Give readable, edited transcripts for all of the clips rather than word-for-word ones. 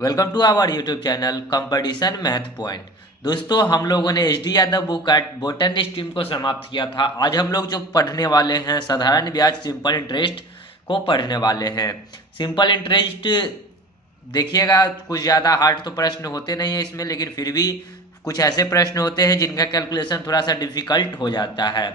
Welcome to our YouTube channel competition math point. दोस्तों, हम लोगों ने एच डी यादव बुक का बोटनी स्ट्रीम को समाप्त किया था। आज हम लोग जो पढ़ने वाले हैं साधारण ब्याज सिंपल इंटरेस्ट को पढ़ने वाले हैं। सिंपल इंटरेस्ट देखिएगा, कुछ ज़्यादा हार्ड तो प्रश्न होते नहीं है इसमें, लेकिन फिर भी कुछ ऐसे प्रश्न होते हैं जिनका कैलकुलेशन थोड़ा सा डिफिकल्ट हो जाता है।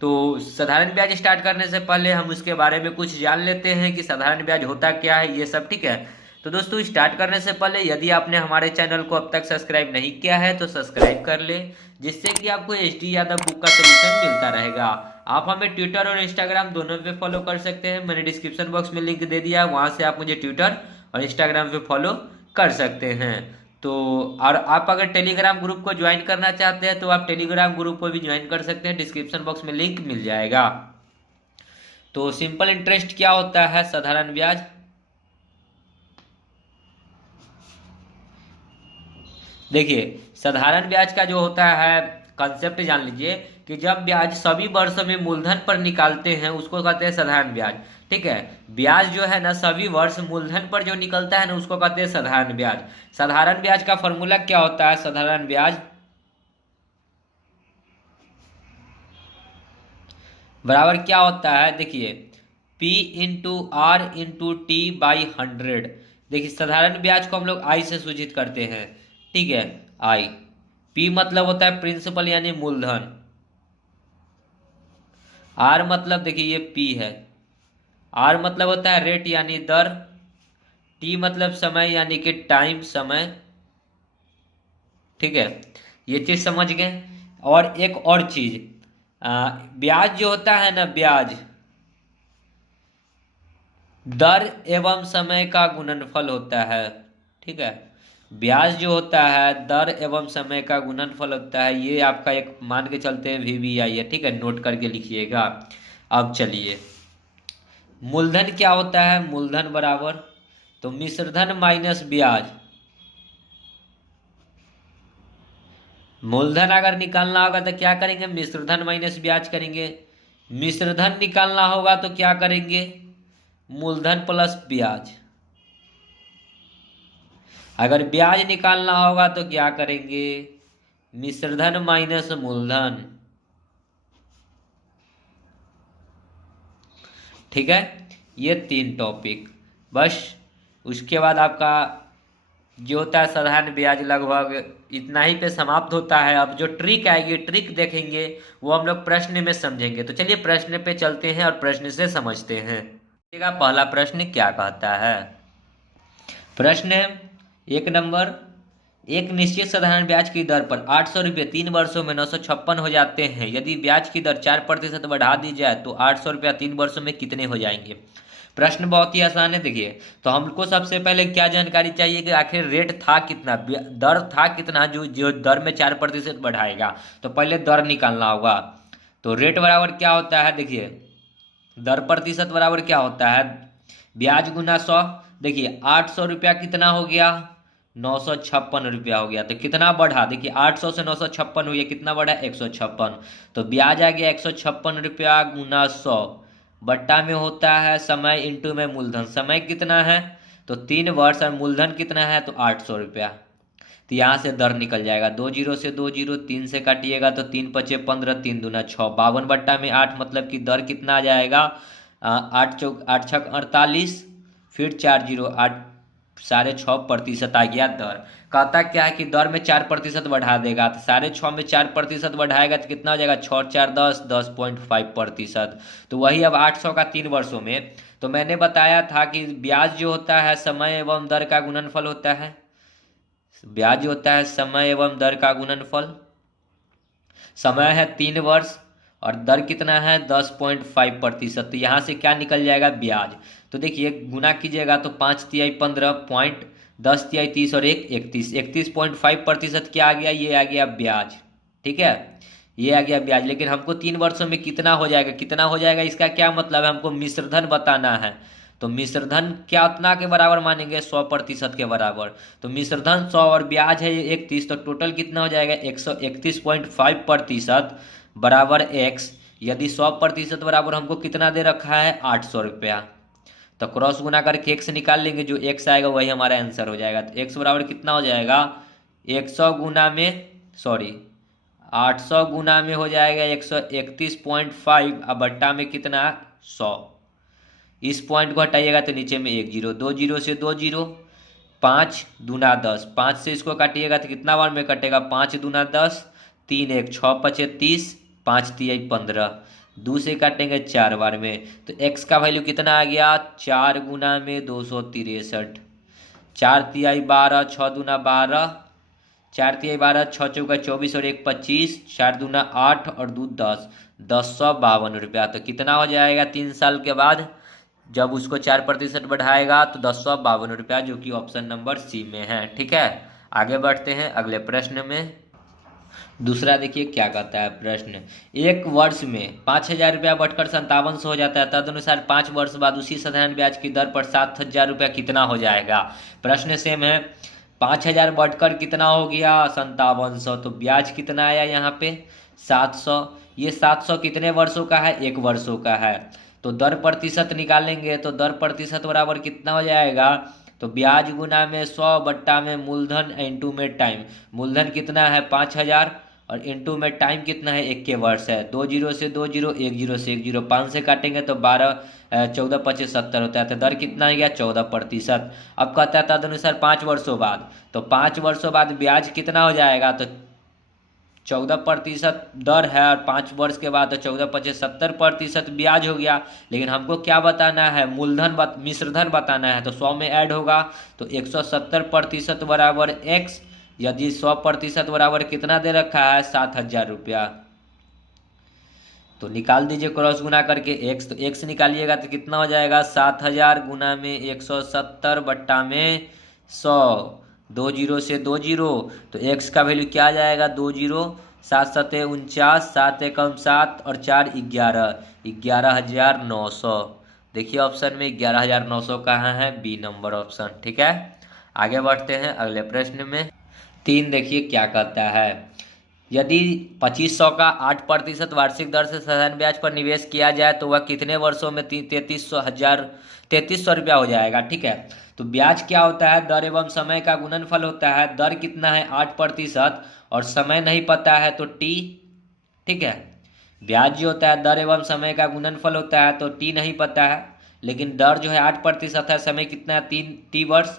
तो साधारण ब्याज स्टार्ट करने से पहले हम उसके बारे में कुछ जान लेते हैं कि साधारण ब्याज होता क्या है, ये सब। ठीक है, तो दोस्तों स्टार्ट करने से पहले यदि आपने हमारे चैनल को अब तक सब्सक्राइब नहीं किया है तो सब्सक्राइब कर ले, जिससे कि आपको एच डी यादव बुक का सोल्यूशन मिलता रहेगा। आप हमें ट्विटर और इंस्टाग्राम दोनों पे फॉलो कर सकते हैं। मैंने डिस्क्रिप्शन बॉक्स में लिंक दे दिया है, वहां से आप मुझे ट्विटर और इंस्टाग्राम पे फॉलो कर सकते हैं। तो और आप अगर टेलीग्राम ग्रुप को ज्वाइन करना चाहते हैं तो आप टेलीग्राम ग्रुप को भी ज्वाइन कर सकते हैं, डिस्क्रिप्शन बॉक्स में लिंक मिल जाएगा। तो सिंपल इंटरेस्ट क्या होता है, साधारण ब्याज। देखिए, साधारण ब्याज का जो होता है कंसेप्ट जान लीजिए कि जब ब्याज सभी वर्षों में मूलधन पर निकालते हैं उसको कहते हैं साधारण ब्याज। ठीक है, ब्याज जो है ना सभी वर्ष मूलधन पर जो निकलता है ना उसको कहते हैं साधारण ब्याज। साधारण ब्याज का फॉर्मूला क्या होता है, साधारण ब्याज बराबर क्या होता है, देखिए P into R into T by 100। देखिए, साधारण ब्याज को हम लोग आई से सूचित करते हैं। ठीक है, आई। P मतलब होता है प्रिंसिपल यानी मूलधन। आर मतलब देखिए ये P है। आर मतलब होता है रेट यानी दर। टी मतलब समय यानी कि टाइम, समय। ठीक है, ये चीज समझ गए। और एक और चीज, ब्याज जो होता है ना, ब्याज दर एवं समय का गुणनफल होता है। ठीक है, ब्याज जो होता है दर एवं समय का गुणनफल होता है। ये आपका एक मान के चलते हैं VBI है। ठीक है, नोट करके लिखिएगा। अब चलिए, मूलधन क्या होता है, मूलधन बराबर तो मिश्रधन माइनस ब्याज। मूलधन अगर निकालना होगा तो क्या करेंगे, मिश्रधन माइनस ब्याज करेंगे। मिश्रधन निकालना होगा तो क्या करेंगे, मूलधन प्लस ब्याज। अगर ब्याज निकालना होगा तो क्या करेंगे, मिश्रधन माइनस मूलधन। ठीक है, ये 3 टॉपिक बस। उसके बाद आपका जो होता है साधारण ब्याज लगभग इतना ही पे समाप्त होता है। अब जो ट्रिक आएगी, ट्रिक देखेंगे, वो हम लोग प्रश्न में समझेंगे। तो चलिए प्रश्न पे चलते हैं और प्रश्न से समझते हैं। देखिएगा पहला प्रश्न क्या कहता है। प्रश्न है 1 नंबर, एक निश्चित साधारण ब्याज की दर पर 800 रुपये 3 वर्षों में 956 हो जाते हैं। यदि ब्याज की दर 4% बढ़ा दी जाए तो 800 रुपया 3 वर्षों में कितने हो जाएंगे। प्रश्न बहुत ही आसान है। देखिए, तो हमको सबसे पहले क्या जानकारी चाहिए कि आखिर रेट था कितना, दर था कितना, जो जो दर में 4% बढ़ाएगा। तो पहले दर निकालना होगा। तो रेट बराबर क्या होता है, देखिए दर प्रतिशत बराबर क्या होता है, ब्याज गुना 100। देखिए 800 रुपया कितना हो गया, 956 रुपया हो गया। तो कितना बढ़ा, देखिए 800 से 956 हुई है, कितना बढ़ा, 156। तो ब्याज आ गया 156 रुपया गुना 100 बट्टा में होता है समय इंटू में मूलधन। समय कितना है तो 3 वर्ष, और मूलधन कितना है तो 800 रुपया। तो यहाँ से दर निकल जाएगा, 2 जीरो से 2 जीरो, 3 से काटिएगा तो 3 × 5 = 15, 3 दूना 6, 52/8। मतलब कि दर कितना आ जाएगा, 8×6 = 48, फिर 4 जीरो, 8 6.5% आ गया दर। कहता क्या है कि दर में 4% बढ़ा देगा। तो 6.5 में 4% बढ़ाएगा तो कितना हो जाएगा, 6 और 4 10, 10.5%। तो वही अब 800 का 3 वर्षों में। तो मैंने बताया था कि ब्याज जो होता है समय एवं दर का गुणनफल होता है। ब्याज जो होता है समय एवं दर का गुणनफल। समय है 3 वर्ष और दर कितना है 10.5%। तो यहाँ से क्या निकल जाएगा, ब्याज। तो देखिए गुना कीजिएगा तो 5×3 = 15, पॉइंट 10×3 = 30 और 1 31, 31.5% क्या आ गया, ये आ गया ब्याज। ठीक है, ये आ गया ब्याज। लेकिन हमको 3 वर्षों में कितना हो जाएगा, कितना हो जाएगा, इसका क्या मतलब है, हमको मिश्रधन बताना है। तो मिश्रधन क्या उतना के बराबर मानेंगे, 100% के बराबर। तो मिश्रधन 100 और ब्याज है 31, तो टोटल कितना हो जाएगा 131.5% बराबर x। यदि 100% बराबर हमको कितना दे रखा है, 800 रुपया। तो क्रॉस गुना करके x निकाल लेंगे, जो x आएगा वही हमारा आंसर हो जाएगा। तो x बराबर कितना हो जाएगा 100 गुना में, सॉरी 800 गुना में हो जाएगा 131.5, अब बट्टा में कितना 100। इस पॉइंट को हटाइएगा तो नीचे में 1 जीरो, 2 जीरो से 2 जीरो, 5 दूना 10, 5 से इसको काटिएगा तो कितना बार में कटेगा 5 दूना 10, 3 1 6 पचे 30, 5 तिहाई 15, 2 से काटेंगे 4 बार में। तो x का वैल्यू कितना आ गया 4 गुना में 263, 4 तिहाई 12, 6 दूना 12, 4 तिहाई 12, 6 चौका 24 और 1 25, 4 दूना 8 और 2 10, 1052 रुपया। तो कितना हो जाएगा 3 साल के बाद जब उसको 4% बढ़ाएगा तो 1052 रुपया, जो कि ऑप्शन नंबर सी में है। ठीक है, आगे बढ़ते हैं अगले प्रश्न में। दूसरा देखिए क्या कहता है प्रश्न, एक वर्ष में 5,000 रुपया बढ़कर 5700 हो जाता है, तदनुसार 5 वर्ष बाद उसी साधारण ब्याज की दर पर 7,000 रुपया कितना हो जाएगा। प्रश्न सेम है, 5,000 बढ़कर कितना हो गया 5700, तो ब्याज कितना आया यहाँ पे 700। ये 700 कितने वर्षों का है 1 वर्षों का है, तो दर प्रतिशत निकालेंगे तो दर प्रतिशत बराबर कितना हो जाएगा, तो ब्याज गुना में 100 बट्टा में मूलधन इंटू में टाइम। मूलधन कितना है 5,000 और इंटू में टाइम कितना है 1 के वर्ष है, 2 जीरो से 2 जीरो, 1 जीरो से 1 जीरो, 5 से काटेंगे तो 12 14 25 70 होता है। तो दर कितना है गया 14%। अब कहता है तदनुसार 5 वर्षों बाद, तो 5 वर्षों बाद ब्याज कितना हो जाएगा, तो 14% दर है और 5 वर्ष के बाद तो 14 25 70% ब्याज हो गया। लेकिन हमको क्या बताना है मूलधन मिश्रधन बताना है, तो 100 में ऐड होगा तो 170% बराबर x, यदि 100% बराबर कितना दे रखा है 7,000 रुपया। तो निकाल दीजिए क्रॉस गुना करके x, तो x निकालिएगा तो कितना हो जाएगा 7,000 गुना में 170 बट्टा में 100, 2 जीरो से 2 जीरो, तो x का वैल्यू क्या आ जाएगा 2 जीरो, 7 सते 49, 7 एकम 7 और 4 11, 11,900। देखिए ऑप्शन में 11,900 कहाँ है, बी नंबर ऑप्शन। ठीक है, आगे बढ़ते हैं अगले प्रश्न में। 3 देखिए क्या कहता है, यदि 2500 का 8% वार्षिक दर से साधारण ब्याज पर निवेश किया जाए तो वह कितने वर्षों में 3300 रुपया हो जाएगा। ठीक है, तो ब्याज क्या होता है दर एवं समय का गुणनफल होता है। दर कितना है 8% और समय नहीं पता है तो टी। ठीक है, ब्याज जो होता है दर एवं समय का गुणनफल होता है, तो टी नहीं पता है, लेकिन दर जो है 8% है, समय कितना है 3 टी वर्ष,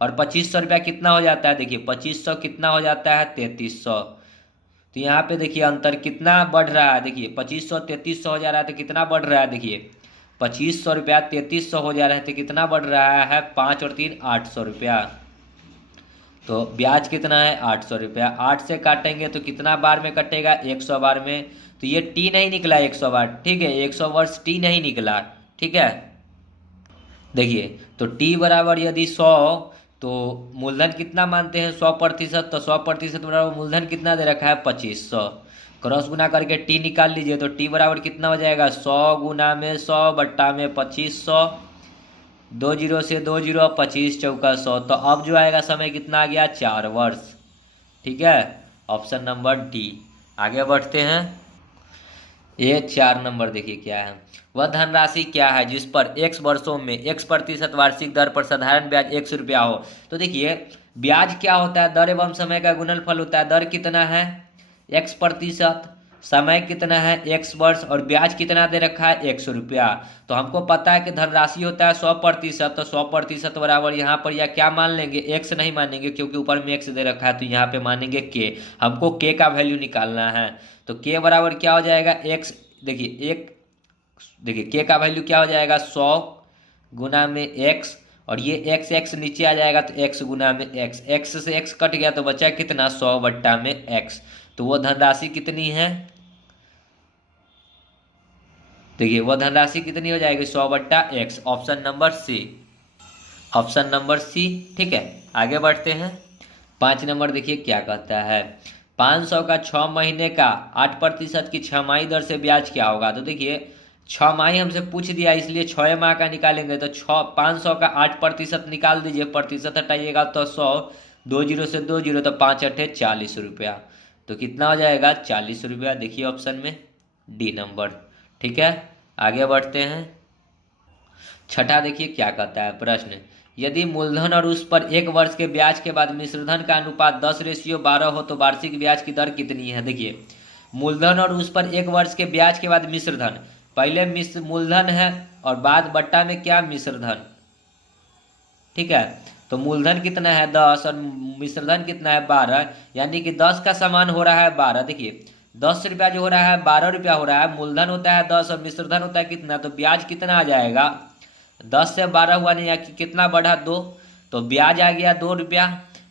और 2500 रुपया कितना हो जाता है, देखिए 2500 कितना हो जाता है 3300। तो यहाँ पे देखिए अंतर कितना बढ़ रहा है, देखिए 2500 3300 हो जा रहा है, तो कितना बढ़ रहा है, देखिए 2500 रुपया 3300 हो जा रहा है, तो कितना बढ़ रहा है 5 और 3 800 रुपया। तो ब्याज कितना है 800 रुपया, 8 से काटेंगे तो कितना बार में कटेगा 100 बार में। तो ये टी नहीं निकला 100 बार, ठीक है 100 वर्ष टी नहीं निकला। ठीक है, देखिए तो टी बराबर यदि 100, तो मूलधन कितना मानते हैं 100%, तो 100% बराबर मूलधन कितना दे रखा है 2500। क्रॉस गुना करके टी निकाल लीजिए, तो टी बराबर कितना हो जाएगा 100 गुना में 100 बट्टा में 2500, 2 जीरो से 2 जीरो, 25 चौका 100। तो अब जो आएगा समय कितना आ गया 4 वर्ष। ठीक है, ऑप्शन नंबर डी। आगे बढ़ते हैं, ये 4 नंबर देखिए क्या है, वह धनराशि क्या है जिस पर x वर्षों में x% वार्षिक दर पर साधारण ब्याज 100 रुपया हो। तो देखिए ब्याज क्या होता है दर एवं समय का गुणनफल होता है। दर कितना है x%, समय कितना है x वर्ष, और ब्याज कितना दे रखा है 100 रुपया। तो हमको पता है कि धनराशि होता है 100%, तो 100% बराबर यहाँ पर या क्या मान लेंगे x नहीं मानेंगे क्योंकि ऊपर में x दे रखा है, तो यहाँ पे मानेंगे k। हमको k का वैल्यू निकालना है, तो k बराबर क्या हो जाएगा x, देखिए k का वैल्यू क्या हो जाएगा 100 गुना में x, और ये x नीचे आ जाएगा तो x गुना में x से x कट गया तो बचा कितना 100 बट्टा में x। तो वो धनराशि कितनी है, देखिए वो धनराशि कितनी हो जाएगी 100 बट्टा x, option number C, option number C. ठीक है, आगे बढ़ते हैं। 5 नंबर देखिए क्या कहता है, 500 का 6 महीने का 8% की छमाही दर से ब्याज क्या होगा। तो देखिए 6 माही हमसे पूछ दिया, इसलिए 6 माह का निकालेंगे, तो 500 का 8% निकाल दीजिए, प्रतिशत हटाइएगा तो 100, 2 जीरो से 2 जीरो, तो 5 अठे 40 रुपया, तो कितना हो जाएगा 40 रुपया। देखिए ऑप्शन में डी नंबर। ठीक है, आगे बढ़ते हैं। छठा देखिए क्या कहता है प्रश्न, यदि मूलधन और उस पर 1 वर्ष के ब्याज के बाद मिश्रधन का अनुपात 10:12 हो तो वार्षिक ब्याज की दर कितनी है। देखिए मूलधन और उस पर 1 वर्ष के ब्याज के बाद मिश्रधन, पहले मूलधन है और बाद बट्टा में क्या मिश्रधन, ठीक है। तो मूलधन कितना है 10 और मिश्रधन कितना है 12, यानी कि 10 का समान हो रहा है 12। देखिए 10 रुपया जो हो रहा है 12 रुपया हो रहा है, मूलधन होता है 10 और मिश्रधन होता है कितना, तो ब्याज कितना आ जाएगा 10 से 12 हुआ नहीं, या कि कितना बढ़ा 2, तो ब्याज आ गया 2 रुपया।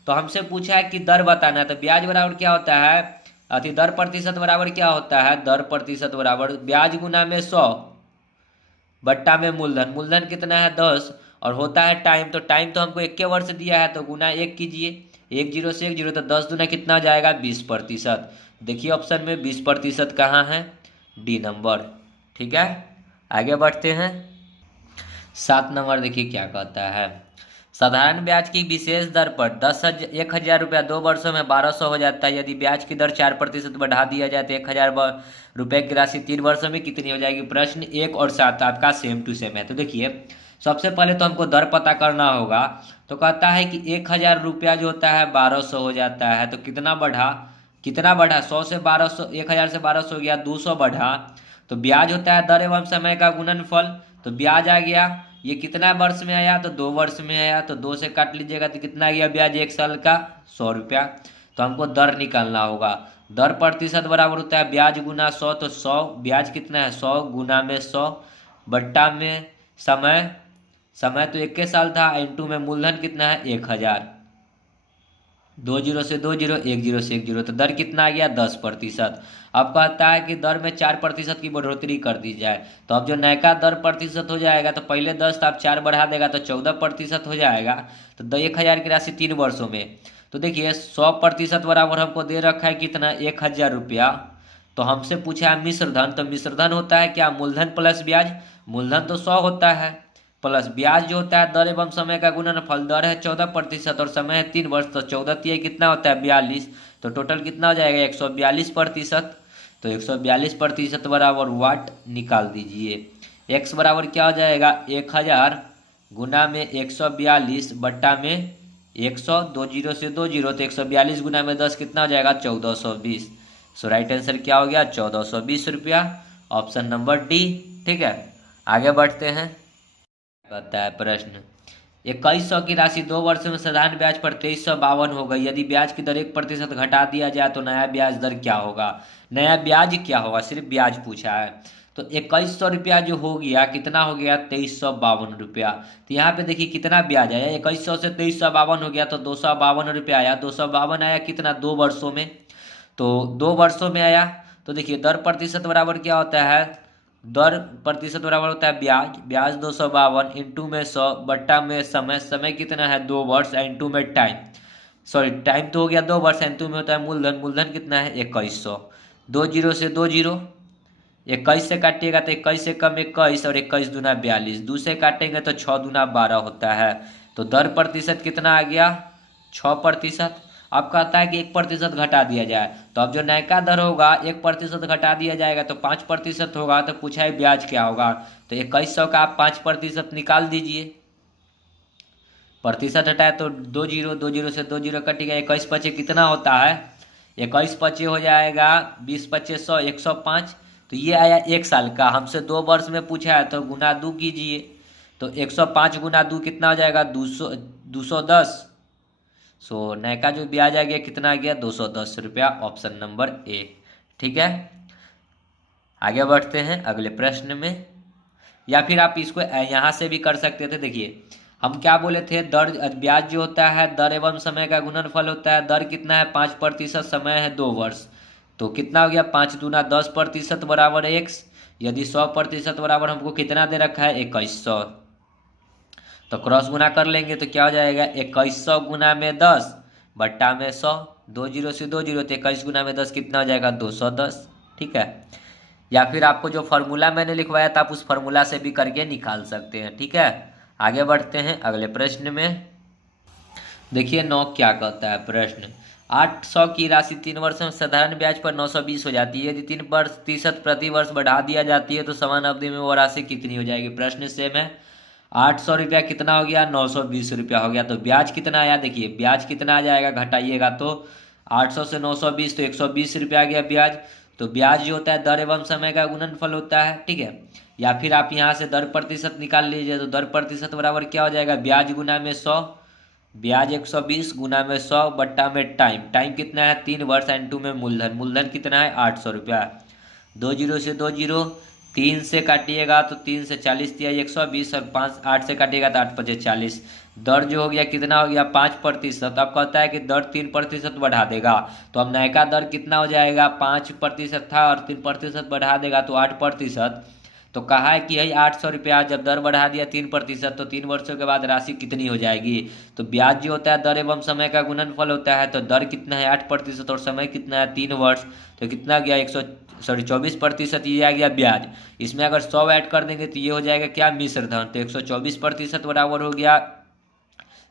तो हमसे पूछा है कि दर बताना है, तो ब्याज बराबर क्या होता है, अति दर प्रतिशत बराबर क्या होता है, दर प्रतिशत बराबर ब्याज गुना में 100 बट्टा में मूलधन, मूलधन कितना है 10 और होता है टाइम, तो टाइम तो हमको 1 वर्ष दिया है तो गुना 1 कीजिए, 1 जीरो से 1 जीरो, तो 10 दूना कितना जाएगा 20%। देखिए ऑप्शन में 20% कहाँ है, डी नंबर, ठीक है। आगे बढ़ते हैं 7 नंबर, देखिए क्या कहता है, साधारण ब्याज की विशेष दर पर 1,000 रुपया 2 वर्षों में 1200 हो जाता है, यदि ब्याज की दर 4% बढ़ा दिया जाए तो 1,000 रुपये की राशि 3 वर्षों में कितनी हो जाएगी। प्रश्न 1 और 7 आपका सेम टू सेम है। तो देखिए सबसे पहले तो हमको दर पता करना होगा, तो कहता है कि 1,000 रुपया जो होता है 1200 हो जाता है, तो कितना बढ़ा 100 से 1200, 1,000 से 1200 हो गया, 200 बढ़ा, तो ब्याज होता है दर एवं समय का गुणनफल, तो ब्याज आ गया, ये कितना वर्ष में आया, तो 2 वर्ष में आया, तो 2 से काट लीजिएगा तो कितना गया ब्याज 1 साल का 100 रुपया। तो हमको दर निकालना होगा, दर प्रतिशत बराबर होता है ब्याज गुना 100, तो 100 ब्याज कितना है 100 गुना में 100 बट्टा में समय तो 1 साल था, इंटू में मूलधन कितना है 1,000, 2 जीरो से 2 जीरो, 1 जीरो से 1 जीरो, तो दर कितना आ गया 10%। अब कहता है कि दर में 4% की बढ़ोतरी कर दी जाए, तो अब जो नयका दर प्रतिशत हो जाएगा, तो पहले 10 था, अब 4 बढ़ा देगा तो 14% हो जाएगा, तो 1,000 की राशि 3 वर्षों में। तो देखिए 100% बराबर हमको दे रखा है कितना 1,000 रुपया, तो हमसे पूछा है मिश्रधन, तो मिश्रधन होता है क्या मूलधन प्लस ब्याज, मूलधन तो 100 होता है प्लस ब्याज जो होता है दर एवं समय का गुणनफल, दर है 14% और समय है 3 वर्ष, तो 14 तिहाई कितना होता है 42, तो टोटल कितना हो जाएगा 142%। तो 142% बराबर वाट निकाल दीजिए। x बराबर क्या हो जाएगा 1,000 गुना में 142 बट्टा में 100, 2 जीरो से 2 जीरो, तो 142 गुना में 10 कितना हो जाएगा 1420। सो राइट आंसर क्या हो गया 1420 रुपया, ऑप्शन नंबर डी, ठीक है। आगे बढ़ते हैं, कहता है प्रश्न 2,100 की राशि 2 वर्षों में साधारण ब्याज पर 2,352 हो गई, यदि ब्याज की दर 1% घटा दिया जाए तो नया ब्याज दर क्या होगा। नया ब्याज क्या होगा, सिर्फ ब्याज पूछा है। तो 2,100 रुपया जो हो गया कितना हो गया 2,352 रुपया। तो यहाँ पे देखिए कितना ब्याज आया, 2,100 से 2,352 हो गया तो 252 रुपया आया, 252 आया कितना 2 वर्षों में, तो 2 वर्षों में आया। तो देखिए दर प्रतिशत बराबर क्या होता है, दर प्रतिशत बराबर होता है ब्याज 252 इंटू में 100 बट्टा में समय कितना है 2 वर्ष, इंटू में टाइम टाइम तो हो गया 2 वर्ष, इंटू में होता है मूलधन कितना है 2,100, 2 जीरो से 2 जीरो, 21 से काटिएगा तो 21 से कम 21 और 21 दूना 42, 2 से काटेंगे तो 6 दूना 12 होता है। तो दर प्रतिशत कितना आ गया 6%। अब कहता है कि 1% घटा दिया जाए, तो अब जो नयका दर होगा 1% घटा दिया जाएगा तो 5% होगा, तो पूछा है ब्याज क्या होगा। तो 2,100 का आप 5% निकाल दीजिए, प्रतिशत हटाए तो 2 जीरो, 2 जीरो से 2 जीरो कटेगा, 21 पचे कितना होता है 21 पचे हो जाएगा 20 पचे 100, 105। तो ये आया 1 साल का, हमसे 2 वर्ष में पूछा है तो गुना 2 कीजिए, तो 105 गुना 2 कितना हो जाएगा 210। सो नयका जो ब्याज आ गया कितना आ गया 210 रुपया, ऑप्शन नंबर ए, ठीक है। आगे बढ़ते हैं अगले प्रश्न में, या फिर आप इसको यहाँ से भी कर सकते थे। देखिए हम क्या बोले थे, दर ब्याज जो होता है दर एवं समय का गुणनफल होता है, दर कितना है 5%, समय है 2 वर्ष, तो कितना हो गया 5 दूना 10% बराबर x, यदि 100% बराबर हमको कितना दे रखा है 2,100, तो क्रॉस गुना कर लेंगे तो क्या हो जाएगा 2,100 गुना में 10 बट्टा में 100, 2 जीरो से 2 जीरो, तो 21 गुना में 10 कितना हो जाएगा 210, ठीक है। या फिर आपको जो फार्मूला मैंने लिखवाया था आप उस फार्मूला से भी करके निकाल सकते हैं, ठीक है। आगे बढ़ते हैं अगले प्रश्न में, देखिए 9 क्या कहता है प्रश्न, 800 की राशि 3 वर्षों में साधारण ब्याज पर 920 हो जाती है, यदि 3% प्रति वर्ष बढ़ा दिया जाती है तो समान अवधि में वो राशि कितनी हो जाएगी। प्रश्न सेम है, 800 रुपया कितना हो गया, 920 रुपया हो गया। तो ब्याज कितना आया, देखिए ब्याज कितना आ जाएगा, घटाइएगा तो 800 से 920 तो 120 रुपया आ गया ब्याज। तो ब्याज जो होता है दर एवं समय का गुणनफल होता है, ठीक है। या फिर आप यहाँ से दर प्रतिशत निकाल लीजिए, तो दर प्रतिशत बराबर क्या हो जाएगा, ब्याज गुना में 100, ब्याज 120 गुना में 100 बट्टा में टाइम, टाइम कितना है 3 वर्ष, एंड 2 में मूलधन, मूलधन कितना है 800 रुपया। 2 जीरो से 2 जीरो, 3 से काटिएगा तो 3 से 40 दिया 120, और 8 से काटिएगा तो 8×5=40। दर जो हो गया कितना हो गया 5%। अब कहता है कि दर 3% बढ़ा देगा, तो अब नयका दर कितना हो जाएगा, 5% था और 3% बढ़ा देगा तो 8%। तो कहा है कि यही 800 रुपया, जब दर बढ़ा दिया 3%, तो 3 वर्षों के बाद राशि कितनी हो जाएगी। तो ब्याज जो होता है दर एवं समय का गुणनफल होता है, तो दर कितना है 8% और समय कितना है 3 वर्ष, तो कितना गया 24%, ये आ गया ब्याज। इसमें अगर 100 ऐड कर देंगे तो ये हो जाएगा क्या, मिश्र धन। तो 124% बराबर हो गया,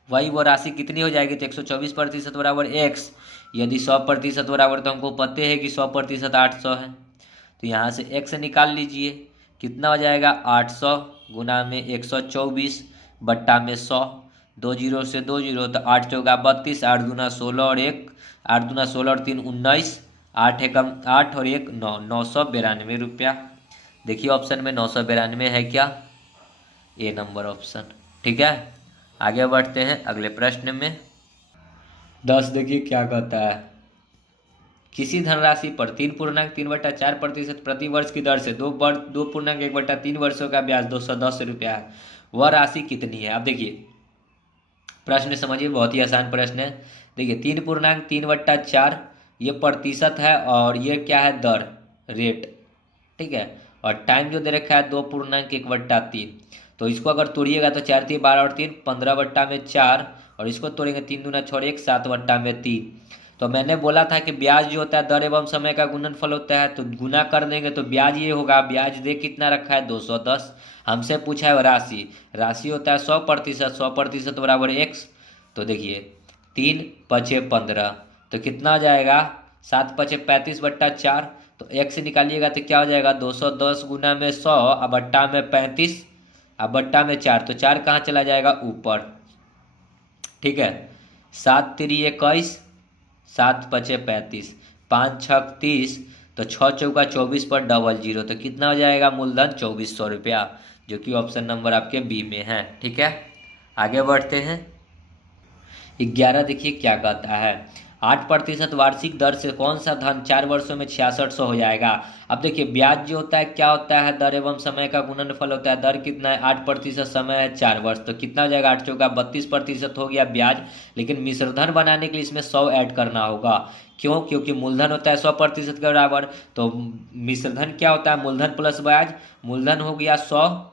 वही वो राशि कितनी हो जाएगी, तो 124% बराबर x। यदि 100% बराबर, तो हमको पता है कि 100% 800 है, तो यहाँ से x निकाल लीजिए, कितना हो जाएगा 800 गुना में 124 बट्टा में 100। 2 जीरो से 2 जीरो, तो 8×4 = 32, 8×2 = 16 और 1, 8×2 = 16 और 3 = 19, 8 और 1 9, 992 रुपया। देखिए ऑप्शन में 992 है क्या, ए नंबर ऑप्शन, ठीक है। आगे बढ़ते हैं अगले प्रश्न में। 10 देखिए क्या कहता है, किसी धनराशि पर 3.3/4% प्रति वर्ष की दर से 2.1/3 वर्षों का ब्याज 210 रुपया है, वह राशि कितनी है। अब देखिए प्रश्न समझिए, बहुत ही आसान प्रश्न है। देखिए 3.3/4 ये प्रतिशत है, और ये क्या है दर, रेट, ठीक है। और टाइम जो दे रखा है 2.1/3, तो इसको अगर तोड़िएगा तो 4×3 = 12 और 3 15/4, और इसको तोड़ेंगे 3×2 = 6 और 1 7/3। तो मैंने बोला था कि ब्याज जो होता है दर एवं समय का गुणनफल होता है, तो गुना कर देंगे तो ब्याज ये होगा, ब्याज दे कितना रखा है 210, हमसे पूछा है राशि, राशि होता है 100%, 100% बराबर x। तो देखिए 3×5=15, तो कितना हो जाएगा 7×5=35/4, तो x निकालिएगा तो क्या हो जाएगा 210 गुना में 100 और बट्टा में 35 और बट्टा में 4, तो 4 कहाँ चला जाएगा ऊपर, ठीक है। 7×3 = 21, 7×5=35, 5×6 = 30, तो 6×4 = 24 पर 00, तो कितना हो जाएगा मूलधन 2400 रुपया, जो कि ऑप्शन नंबर आपके बी में है, ठीक है। आगे बढ़ते हैं 11 देखिए क्या कहता है, 8% वार्षिक दर से कौन सा धन 4 वर्षों में 6600 हो जाएगा। अब देखिए ब्याज जो होता है क्या होता है, दर एवं समय का गुणनफल होता है। दर कितना है 8%, समय है 4 वर्ष, तो कितना हो जाएगा 8×4 = 32% हो गया ब्याज। लेकिन मिश्रधन बनाने के लिए इसमें 100 ऐड करना होगा, क्यों, क्योंकि मूलधन होता है 100% के बराबर। तो मिश्रधन क्या होता है, मूलधन प्लस ब्याज, मूलधन हो गया 100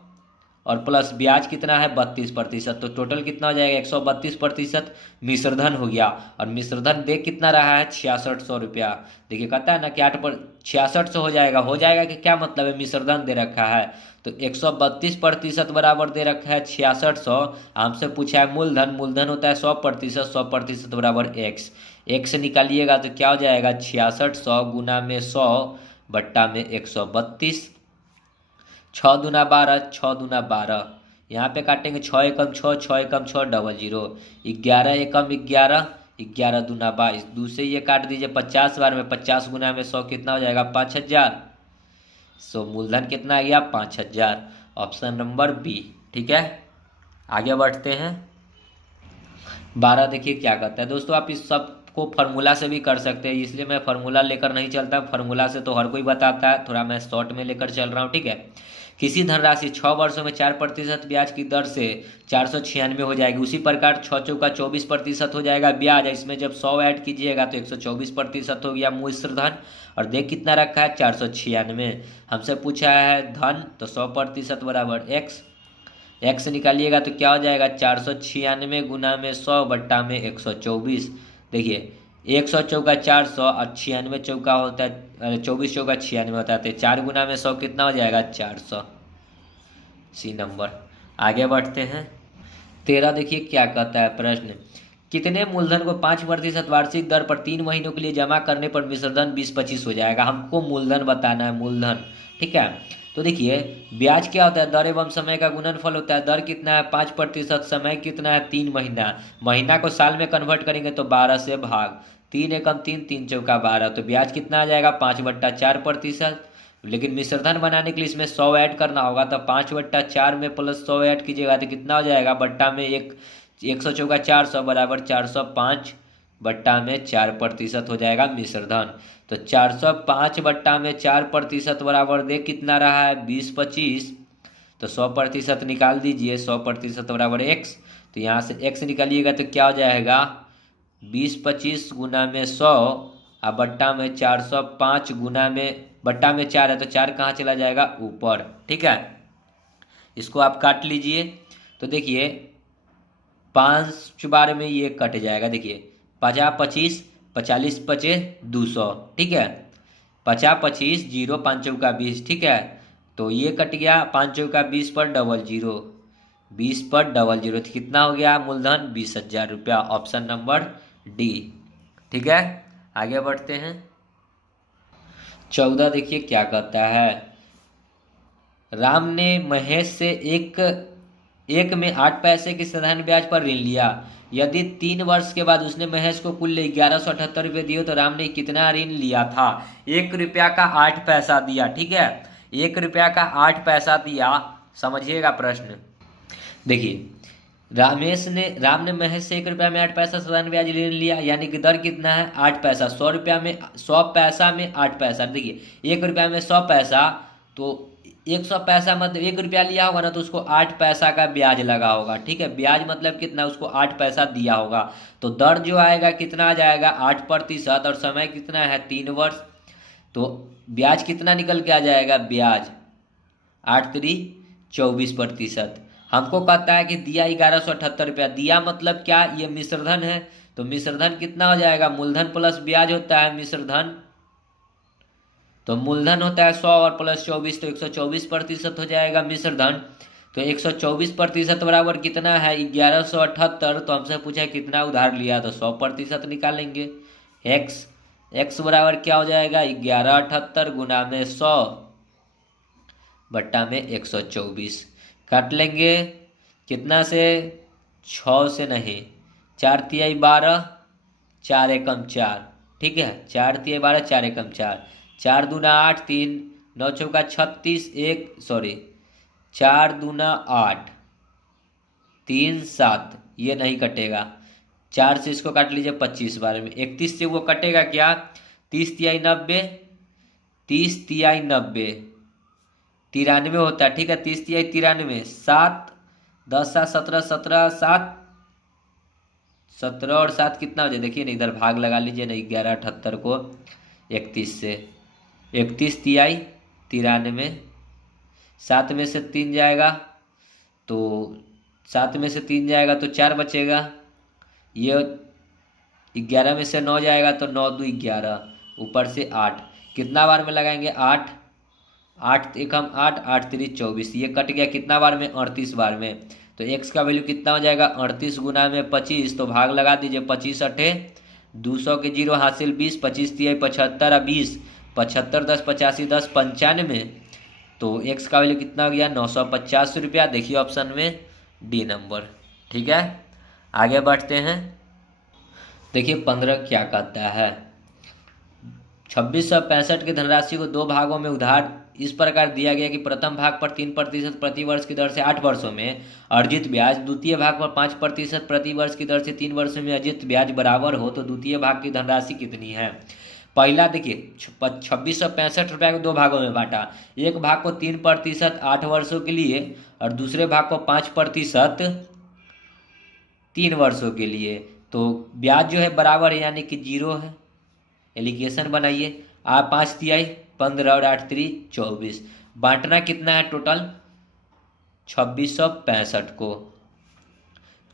और प्लस ब्याज कितना है 32%, तो टोटल कितना हो जाएगा 132% मिश्रधन हो गया। और मिश्रधन दे कितना रहा है 6600 रुपया। देखिए कहता है ना कि 8 पर 6600 हो जाएगा कि क्या मतलब है, मिश्रधन दे रखा है, तो 132% बराबर दे रखा है 6600। हमसे पूछा है मूलधन, मूलधन होता है 100%, 100% बराबर x, x निकालिएगा तो क्या हो जाएगा 6600 गुना में 100 बट्टा में 132, 6×2 = 12, 6×2 = 12, यहाँ पे काटेंगे 6 एकम 6, 6 एकम 6 00, 11 एकम 11, 11×2 = 22, दूसरे ये काट दीजिए 50 बार में, 50 गुना में 100 कितना हो जाएगा 5000। सो मूलधन कितना आ गया 5000, ऑप्शन नंबर बी, ठीक है। आगे बढ़ते हैं 12 देखिए क्या कहता है। दोस्तों आप इस सब को फार्मूला से भी कर सकते हैं, इसलिए मैं फार्मूला लेकर नहीं चलता, फार्मूला से तो हर कोई बताता है, थोड़ा मैं शॉर्ट में लेकर चल रहा हूँ, ठीक है। किसी धनराशि 6 वर्षों में 4% ब्याज की दर से 496 हो जाएगी, उसी प्रकार 6×4 = 24% हो जाएगा ब्याज। इसमें जब 100 ऐड कीजिएगा तो 124% हो गया मिश्रधन, और देख कितना रखा है 496। हमसे पूछा है धन, तो 100% बराबर x, x निकालिएगा तो क्या हो जाएगा 496 गुना में 100 बट्टा में 124। देखिए 100×4 = 400 और 96 चौका होता है, 24 चौका 96 होता है, तो 4 गुना में 100 कितना हो जाएगा 400, सी नंबर। आगे बढ़ते हैं 13 देखिए क्या कहता है प्रश्न, कितने मूलधन को 5% वार्षिक दर पर 3 महीनों के लिए जमा करने पर मिश्रधन 20-25 हो जाएगा। हमको मूलधन बताना है, मूलधन, ठीक है। तो देखिए ब्याज क्या होता है, दर एवं समय का गुणनफल होता है। दर कितना है 5%, समय कितना है 3 महीना, महीना को साल में कन्वर्ट करेंगे तो 12 से भाग, 3 एकम 3, 3 चौका 12, तो ब्याज कितना आ जाएगा 5/4%। लेकिन मिश्रधन बनाने के लिए इसमें 100 ऐड करना होगा, तो 5/4 में प्लस 100 ऐड कीजिएगा तो कितना हो जाएगा, बट्टा में 100 × 400 बराबर 405/4% हो जाएगा मिश्रधन। तो 405/4% बराबर दे कितना रहा है 20/25, तो 100% निकाल दीजिए, 100% बराबर x, तो यहाँ से x निकालिएगा तो क्या हो जाएगा 20/25 गुना में 100 और बट्टा में 405 गुना में बट्टा में 4 है तो 4 कहाँ चला जाएगा ऊपर। ठीक है, इसको आप काट लीजिए। तो देखिए 5 बार में ये कट जाएगा, देखिए 50/25, 40/5 200, ठीक है, 50/25 0 5 चौका 20, ठीक है, तो ये कट गया 5 चौका 20 पर 00, 20 पर 00, तो कितना हो गया मूलधन 20,000 रुपया, ऑप्शन नंबर डी। ठीक है, आगे बढ़ते हैं। 14 देखिए क्या कहता है, राम ने महेश से एक में 8 पैसे की साधारण ब्याज पर ऋण लिया। यदि 3 वर्ष के बाद उसने महेश को कुल 1178 रुपये दिए तो राम ने कितना ऋण लिया था। 1 रुपया का 8 पैसा दिया, ठीक है, 1 रुपया का 8 पैसा दिया। समझिएगा प्रश्न, देखिए राम ने महेश से 1 रुपया में 8 पैसा साधारण ब्याज ऋण लिया, यानी कि दर कितना है 8 पैसा। 100 रुपया में 100 पैसा में 8 पैसा, देखिए 1 रुपया में 100 पैसा, तो 100 पैसा मतलब 1 रुपया लिया होगा ना, तो उसको 8 पैसा का ब्याज लगा होगा। ठीक है, ब्याज मतलब कितना, उसको 8 पैसा दिया होगा, तो दर जो आएगा कितना आ जाएगा 8%, और समय कितना है 3 वर्ष, तो ब्याज कितना निकल के आ जाएगा, ब्याज 8 3 24%। हमको कहता है कि दिया 1178 रुपया, दिया मतलब क्या, ये मिश्रधन है, तो मिश्रधन कितना हो जाएगा, मूलधन प्लस ब्याज होता है मिश्रधन, तो मूलधन होता है 100 और प्लस 24, तो 124% हो जाएगा मिश्रधन। तो 124% बराबर कितना है 1178, तो हमसे पूछा कितना उधार लिया, तो 100% निकालेंगे। x बराबर क्या हो जाएगा 1178 गुना में 100 बट्टा में 124, काट लेंगे कितना से 6 से नहीं, 4 तिहाई 12, 4 एकम 4, ठीक है, 4 तिहाई 12, 4 एकम 4, 4 दूना 8, 3 9 चौका 36, 4 दूना 8, 3 7, ये नहीं कटेगा, 4 से इसको काट लीजिए 25 बार में, 31 से वो कटेगा क्या, 30 तिहाई 90, 30 तिहाई 90 93 होता है, ठीक है, 30 तिहाई 93, 7 10 7 17 17 7 17 और 7 कितना हो जाए, देखिए ना इधर भाग लगा लीजिए ना, 1178 को 31 से, 31 तिहाई 93, 7 में से 3 जाएगा तो 7 में से 3 जाएगा तो 4 बचेगा, ये 11 में से 9 जाएगा तो 9 2 11, ऊपर से 8, कितना बार में लगाएंगे 8, 8 एकम 8, 8 3 24, ये कट गया कितना बार में 38 बार में, तो x का वैल्यू कितना हो जाएगा 38 गुना में 25, तो भाग लगा दीजिए, 25 8 200 के 0 हासिल 20, 25 तिहाई 75 और 20, 75 10 85 10 95, तो x का वैल्यू कितना हो गया 950 रुपया। देखिए ऑप्शन में डी नंबर। ठीक है, आगे बढ़ते हैं। देखिए 15 क्या कहता है, 2665 की धनराशि को 2 भागों में उधार इस प्रकार दिया गया कि प्रथम भाग पर 3% प्रति वर्ष की दर से 8 वर्षों में अर्जित ब्याज, द्वितीय भाग पर 5% प्रति वर्ष की दर से 3 वर्षों में अर्जित ब्याज बराबर हो, तो द्वितीय भाग की धनराशि कितनी है। पहला देखिए 2665 रुपया को 2 भागों में बांटा, एक भाग को 3% 8 वर्षों के लिए और दूसरे भाग को 5% 3 वर्षों के लिए, तो ब्याज जो है बराबर है यानी कि 0 है। एलिगेशन बनाइए, आप 5 तिहाई 15 और 8 3 24, बांटना कितना है टोटल 2665 को,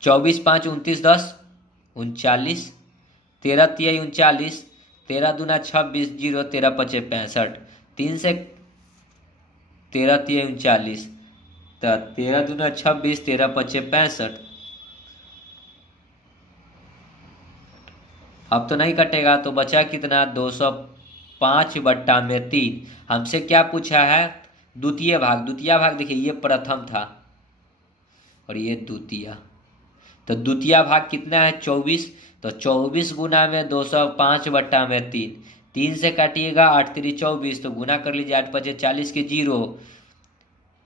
24 5 29 10 39, 13 तिहाई 39, 13 दूना 26 0, 13 5 65, 3 से 13 तिहाई 39, तो 13 दूना 26, 13 5 65, अब तो नहीं कटेगा, तो बचा कितना 205/3। हमसे क्या पूछा है द्वितीय भाग देखिए, ये प्रथम था और ये द्वितीय, तो द्वितीय भाग कितना है 24, तो 24 गुना में 205 बट्टा में 3, 3 से काटिएगा 8 3 24, तो गुना कर लीजिए 8 5 40 के 0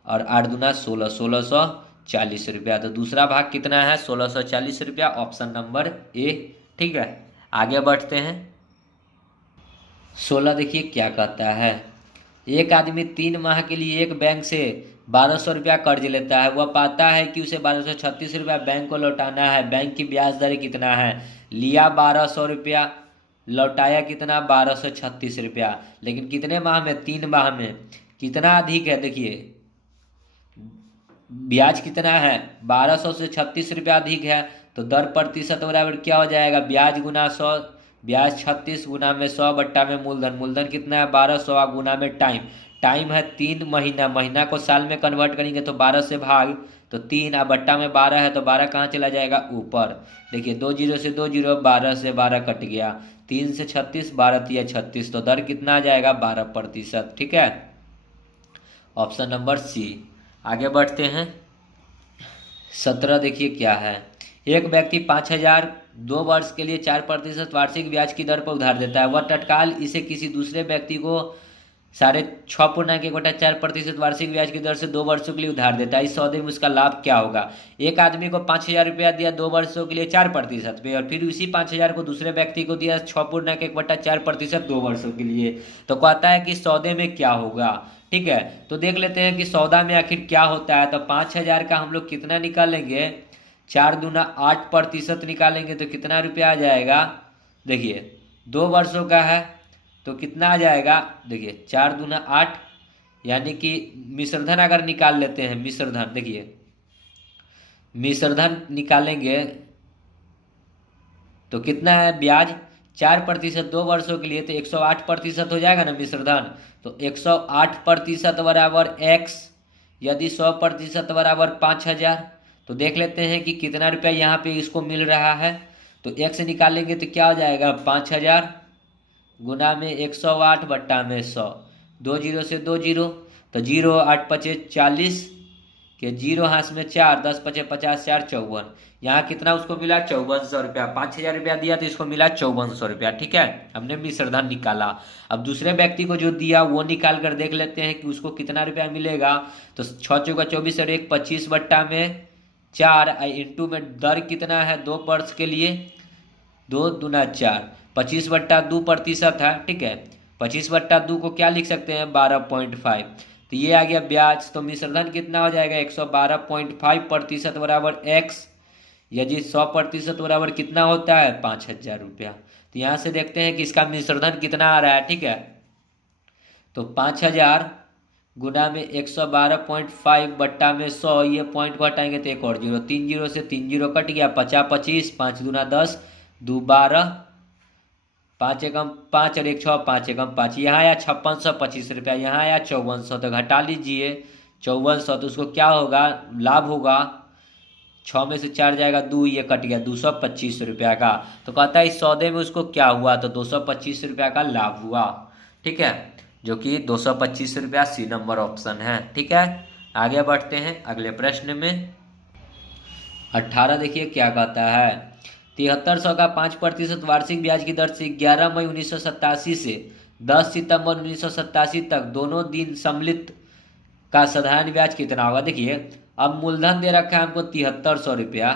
और 8 दूना 16, 1640 रुपया। तो दूसरा भाग कितना है 1640 रुपया, ऑप्शन नंबर ए। ठीक है, आगे बढ़ते हैं। 16 देखिए क्या कहता है, एक आदमी 3 माह के लिए एक बैंक से 1200 रुपया कर्ज लेता है। वह पाता है कि उसे 1236 रुपया बैंक को लौटाना है। बैंक की ब्याज दर कितना है? लिया 1200 रुपया, लौटाया कितना 1236 रुपया, लेकिन कितने माह में? 3 माह में। कितना अधिक है देखिए, ब्याज कितना है 1200 से 36 रुपया अधिक है, तो दर प्रतिशत बराबर क्या हो जाएगा? ब्याज गुना 100, ब्याज 36 गुना में 100 बट्टा में मूलधन, मूलधन कितना है 1200 गुना में टाइम, टाइम है 3 महीना, महीना को साल में कन्वर्ट करेंगे तो 12 से भाग, तो 3 और बट्टा में 12 है, तो 12 कहाँ चला जाएगा? ऊपर। देखिए 2 जीरो से 2 जीरो, 12 से 12 कट गया, 3 से 36, 12 तिया 36, तो दर कितना आ जाएगा 12%। ठीक है, ऑप्शन नंबर सी। आगे बढ़ते हैं। 17 देखिए क्या है, एक व्यक्ति 5000 2 वर्ष के लिए 4% वार्षिक ब्याज की दर पर उधार देता है। वह तत्काल इसे किसी दूसरे व्यक्ति को 6.4% वार्षिक ब्याज की दर से 2 वर्षों के लिए उधार देता है। इस सौदे में उसका लाभ क्या होगा? एक आदमी को 5000 रुपया दिया 2 वर्षों के लिए 4% पे, और फिर उसी 5000 को दूसरे व्यक्ति को दिया 6.1/4% 2 वर्षों के लिए। तो कहता है कि सौदे में क्या होगा। ठीक है, तो देख लेते हैं कि सौदा में आखिर क्या होता है। तो 5000 का हम लोग कितना निकालेंगे? 4 दूना 8% निकालेंगे तो कितना रुपया आ जाएगा? देखिए 2 वर्षों का है तो कितना आ जाएगा? देखिए 4 दूना 8, यानी कि मिश्रधन अगर निकाल लेते हैं, मिश्रधन देखिए, मिश्रधन निकालेंगे तो कितना है ब्याज? 4% 2 वर्षों के लिए, तो 108% हो जाएगा ना मिश्रधन। तो 108% बराबर x, यदि 100% बराबर 5000, तो देख लेते हैं कि कितना रुपया यहाँ पे इसको मिल रहा है। तो x निकालेंगे तो क्या हो जाएगा? 5000 गुना में 108 बट्टा में 100, 2 जीरो से 2 जीरो, तो 0 8 5 40 के 0 हाथ में 4, 10 5 50, 4 54, यहाँ कितना उसको मिला? 5400 रुपया। 5000 रुपया दिया तो इसको मिला 5400 रुपया। ठीक है, हमने मिश्रधन निकाला। अब दूसरे व्यक्ति को जो दिया वो निकाल कर देख लेते हैं कि उसको कितना रुपया मिलेगा। तो 6 चौका 24 और 1 25 बट्टा में 4 इंटू में दर कितना है 2 वर्ष के लिए? 2 दूना 4, 25/2% है। ठीक है, 25/2 को क्या लिख सकते हैं? 12.5, तो ये आ गया ब्याज। तो मिश्रधन कितना हो जाएगा? 112.5% बराबर x, यदि 100% बराबर कितना होता है? 5000 रुपया। तो यहाँ से देखते हैं कि इसका मिश्रधन कितना आ रहा है। ठीक है, तो 5000 गुना में 112.5 बट्टा में 100, ये पॉइंट को हटाएंगे तो एक और जीरो, 3 जीरो से 3 जीरो कट गया, 50 25, 5 दूना 10, 2 12, 5 एकम 5 और 1 6, 5 एकम 5, यहाँ आया 5625 रुपया, यहाँ आया 5400, तो घटा लीजिए 5400, तो उसको क्या होगा? लाभ होगा। 6 में से 4 जाएगा 2, ये कट गया 225 रुपया का। तो कहता है इस सौदे में उसको क्या हुआ? तो 225 रुपया का लाभ हुआ। ठीक है, जो कि 225 रुपया सी नंबर ऑप्शन है। ठीक है, आगे बढ़ते हैं अगले प्रश्न में। 18 देखिए क्या कहता है, 7300 का 5% वार्षिक ब्याज की दर से 11 मई 1987 से 10 सितंबर 1987 तक दोनों दिन सम्मिलित का साधारण ब्याज कितना होगा? देखिए अब मूलधन दे रखा है हमको 7300 रुपया,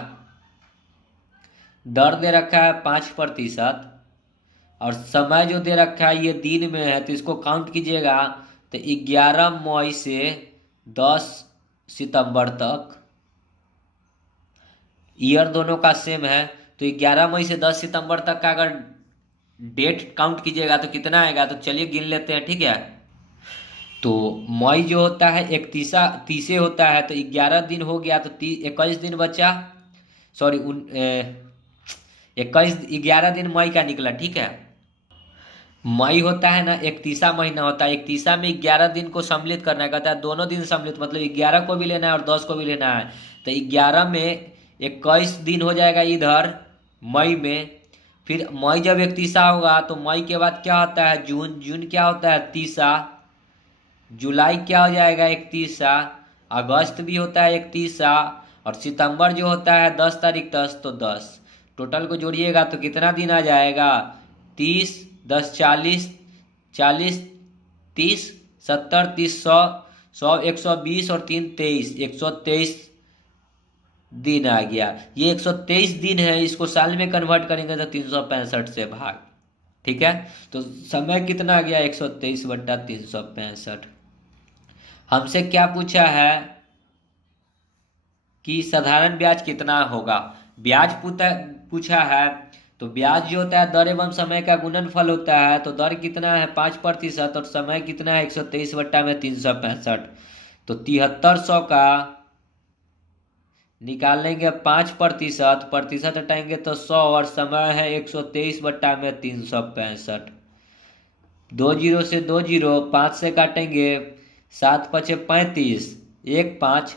दर दे रखा है 5%, और समय जो दे रखा है ये दिन में है, तो इसको काउंट कीजिएगा तो 11 मई से 10 सितंबर तक, ईयर दोनों का सेम है, तो 11 मई से 10 सितंबर तक का अगर डेट काउंट कीजिएगा तो कितना आएगा? तो चलिए गिन लेते हैं। ठीक है, तो मई जो होता है 31 होता है, तो 11 दिन हो गया, तो 21 दिन बचा, सॉरी 11 दिन मई का निकला। ठीक है, मई होता है ना 31 महीना होता है, 31 में 11 दिन को सम्मिलित करना है, कहता है दोनों दिन सम्मिलित, मतलब 11 को भी लेना है और 10 को भी लेना है। तो 11 में 21 दिन हो जाएगा इधर मई में, फिर मई जब 31 होगा तो मई के बाद क्या होता है? जून, जून क्या होता है? 30, जुलाई क्या हो जाएगा 31, अगस्त भी होता है 31, और सितंबर जो होता है 10 तारीख 10, तो 10। टोटल को जोड़िएगा तो कितना दिन आ जाएगा, 30, 10 40, 40 30, 70 30, 100, 100 120 और 3 23, 123 दिन आ गया। ये 123 दिन है, इसको साल में कन्वर्ट करेंगे तो 365 से भाग। ठीक है, तो समय कितना आ गया 123/365। हमसे क्या पूछा है कि साधारण ब्याज कितना होगा। ब्याज पूछा है, तो ब्याज जो होता है दर एवं समय का गुणनफल होता है। तो दर कितना है 5% और समय कितना है 123/365। तो 7300 का निकाल लेंगे 5%, प्रतिशत हटाएंगे तो 100, और समय है 123/365। 2 जीरो से 2 जीरो, 5 से काटेंगे, 7 पचे 35, 1 5,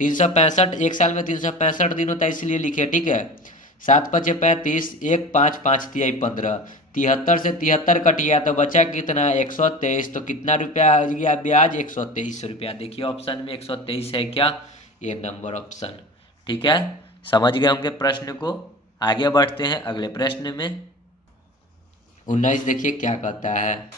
365। एक साल में 365 दिन होता है इसलिए लिखे, ठीक है। 7 पचे 35, 1 5, 5 तिहाई 15, 73 से 73 कट गया तो बचा कितना 123। तो कितना रुपया आ गया ब्याज 123 रुपया। देखिए ऑप्शन में 123 है क्या, ये नंबर ऑप्शन। ठीक है, समझ गए होंगे प्रश्न को। आगे बढ़ते हैं अगले प्रश्न में। 19 देखिए क्या कहता है।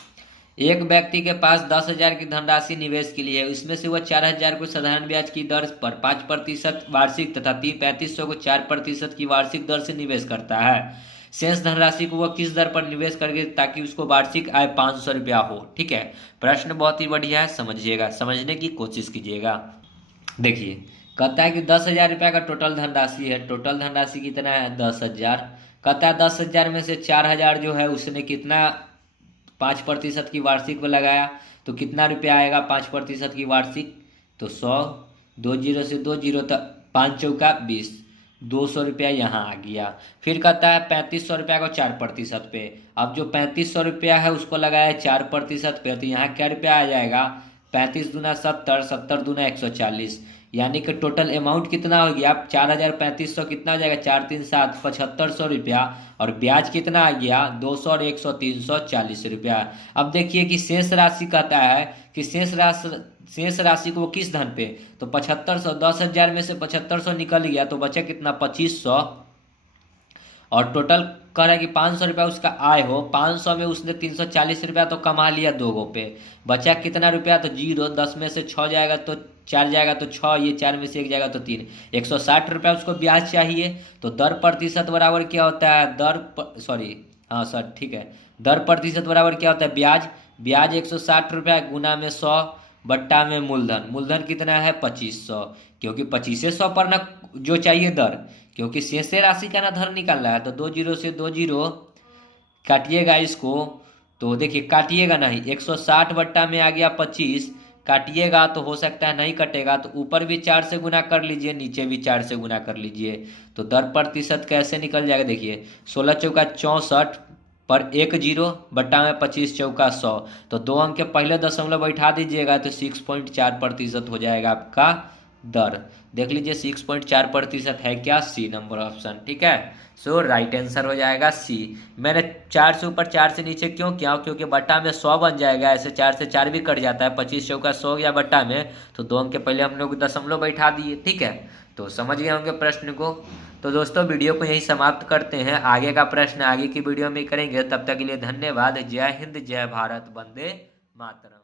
एक व्यक्ति के पास 10,000 की धनराशि निवेश के लिए है, इसमें से वह 4,000 को साधारण ब्याज की दर पर 5% वार्षिक तथा 3500 को 4% की वार्षिक दर से निवेश करता है। शेष धनराशि को वह किस दर पर निवेश करेगा ताकि उसको वार्षिक आय 500 रुपया हो। ठीक है, प्रश्न बहुत ही बढ़िया है, समझिएगा, समझने की कोशिश कीजिएगा। देखिए कहता है कि 10,000 रुपया का टोटल धनराशि है। टोटल धनराशि कितना है 10,000। कहता है 10,000 में से 4,000 जो है उसने कितना 5% की वार्षिक पे लगाया, तो कितना रुपया आएगा 5% की वार्षिक, तो 100। 2 जीरो से 2 जीरो, तो 5 चौका 20, 200 रुपया यहाँ आ गया। फिर कहता है 3500 रुपया को 4% पे। अब जो 3500 रुपया है उसको लगाया 4% पे, तो यहाँ क्या रुपया आ जाएगा 35 दूना 70, 70 दूना 140, यानी कि टोटल अमाउंट कितना हो गया 4,3500, कितना हो जाएगा 4 3 7 7,500 रुपया, और ब्याज कितना आ गया 200 और 100 340 रुपया। अब देखिए कि शेष राशि कहता है कि शेष राशि को किस धन पे, तो 7500। 10,000 में से 7500 निकल गया तो बचा कितना 2500, और टोटल कह रहा है कि 500 रुपया उसका आय हो। 500 में उसने 340 रुपया तो कमा लिया 2 गो पे, बचा कितना रुपया, तो 0। 10 में से 6 जाएगा तो 4 जाएगा तो 6, ये 4 में से 1 जाएगा तो 3, 160 रुपया उसको ब्याज चाहिए। तो दर प्रतिशत बराबर क्या होता है, हाँ सर ठीक है, दर प्रतिशत बराबर क्या होता है ब्याज। ब्याज 160 रुपया गुना में 100 बट्टा में मूलधन। मूलधन कितना है 2500, क्योंकि 2500 पर ना जो चाहिए दर, क्योंकि शेष राशि का ना धर निकालना है। तो 2 जीरो से 2 जीरो काटिएगा इसको, तो देखिए काटिएगा नहीं, 160 बट्टा में आ गया 25, काटिएगा तो हो सकता है नहीं कटेगा, तो ऊपर भी 4 से गुना कर लीजिए, नीचे भी 4 से गुना कर लीजिए। तो दर प्रतिशत कैसे निकल जाएगा, देखिए 16 चौका 64 पर 1 जीरो बट्टा में 25 चौका 100, तो 2 अंक के पहले दशमलव बैठा दीजिएगा तो 6.4% हो जाएगा आपका दर। देख लीजिए 6.4% है क्या, सी नंबर ऑप्शन। ठीक है, सो राइट आंसर हो जाएगा सी। मैंने 4 से ऊपर 4 से नीचे क्यों किया, क्योंकि बट्टा में 100 बन जाएगा, ऐसे 4 से 4 भी कट जाता है, 25 चौका 100 गया बट्टा में, तो 2 अंक के पहले हम लोग दशमलव बैठा दिए। ठीक है, तो समझ गए होंगे प्रश्न को। तो दोस्तों वीडियो को यही समाप्त करते हैं, आगे का प्रश्न आगे की वीडियो में करेंगे। तब तक के लिए धन्यवाद। जय हिंद, जय भारत, वंदे मातरम।